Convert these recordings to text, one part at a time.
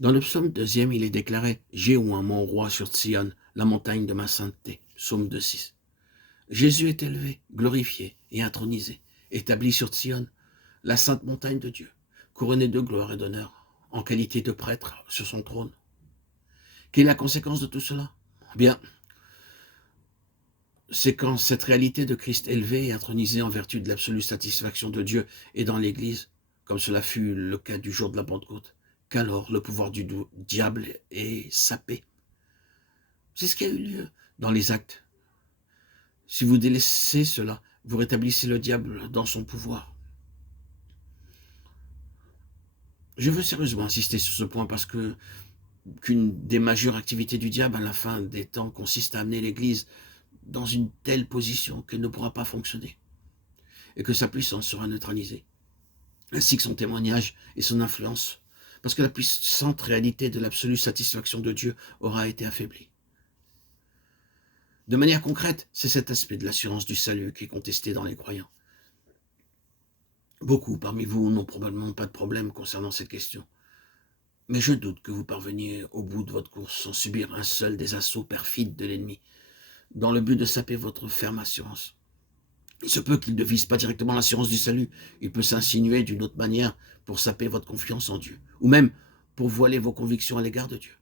Dans le psaume 2e, il est déclaré « J'ai oint mon roi sur Sion, la montagne de ma sainteté ». Psaume 2,6. Jésus est élevé, glorifié et intronisé, établi sur Sion, la sainte montagne de Dieu, couronné de gloire et d'honneur, en qualité de prêtre sur son trône. Quelle est la conséquence de tout cela? Bien, c'est quand cette réalité de Christ élevé et intronisé en vertu de l'absolue satisfaction de Dieu est dans l'Église, comme cela fut le cas du jour de la Pentecôte, qu'alors le pouvoir du diable est sapé. C'est ce qui a eu lieu dans les actes. Si vous délaissez cela, vous rétablissez le diable dans son pouvoir. Je veux sérieusement insister sur ce point parce qu'une des majeures activités du diable à la fin des temps consiste à amener l'Église dans une telle position qu'elle ne pourra pas fonctionner et que sa puissance sera neutralisée, ainsi que son témoignage et son influence, parce que la puissante réalité de l'absolue satisfaction de Dieu aura été affaiblie. De manière concrète, c'est cet aspect de l'assurance du salut qui est contesté dans les croyants. Beaucoup parmi vous n'ont probablement pas de problème concernant cette question, mais je doute que vous parveniez au bout de votre course sans subir un seul des assauts perfides de l'ennemi, dans le but de saper votre ferme assurance. Il se peut qu'il ne vise pas directement l'assurance du salut, il peut s'insinuer d'une autre manière pour saper votre confiance en Dieu, ou même pour voiler vos convictions à l'égard de Dieu.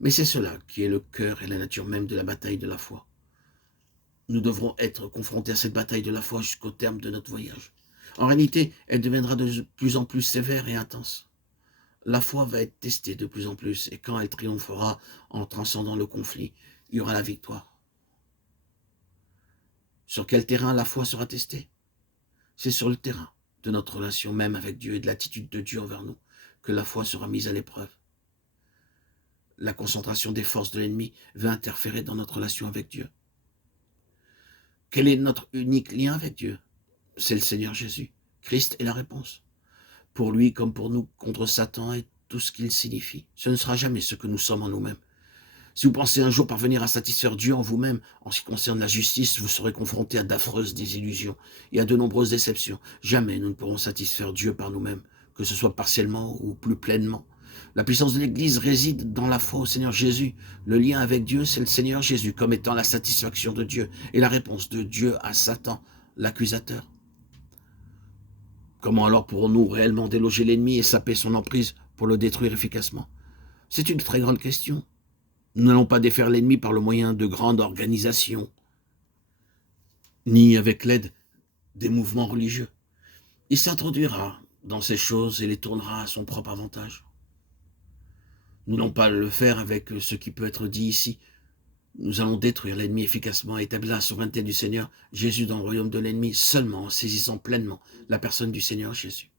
Mais c'est cela qui est le cœur et la nature même de la bataille de la foi. Nous devrons être confrontés à cette bataille de la foi jusqu'au terme de notre voyage. En réalité, elle deviendra de plus en plus sévère et intense. La foi va être testée de plus en plus, et quand elle triomphera en transcendant le conflit, il y aura la victoire. Sur quel terrain la foi sera testée? C'est sur le terrain de notre relation même avec Dieu et de l'attitude de Dieu envers nous que la foi sera mise à l'épreuve. La concentration des forces de l'ennemi va interférer dans notre relation avec Dieu. Quel est notre unique lien avec Dieu? C'est le Seigneur Jésus. Christ est la réponse. Pour lui comme pour nous, contre Satan et tout ce qu'il signifie. Ce ne sera jamais ce que nous sommes en nous-mêmes. Si vous pensez un jour parvenir à satisfaire Dieu en vous-même, en ce qui concerne la justice, vous serez confronté à d'affreuses désillusions et à de nombreuses déceptions. Jamais nous ne pourrons satisfaire Dieu par nous-mêmes, que ce soit partiellement ou plus pleinement. La puissance de l'Église réside dans la foi au Seigneur Jésus. Le lien avec Dieu, c'est le Seigneur Jésus comme étant la satisfaction de Dieu et la réponse de Dieu à Satan, l'accusateur. Comment alors pourrons-nous réellement déloger l'ennemi et saper son emprise pour le détruire efficacement? C'est une très grande question. Nous n'allons pas défaire l'ennemi par le moyen de grandes organisations, ni avec l'aide des mouvements religieux. Il s'introduira dans ces choses et les tournera à son propre avantage. Nous n'allons pas le faire avec ce qui peut être dit ici. Nous allons détruire l'ennemi efficacement et établir la souveraineté du Seigneur Jésus dans le royaume de l'ennemi seulement en saisissant pleinement la personne du Seigneur Jésus.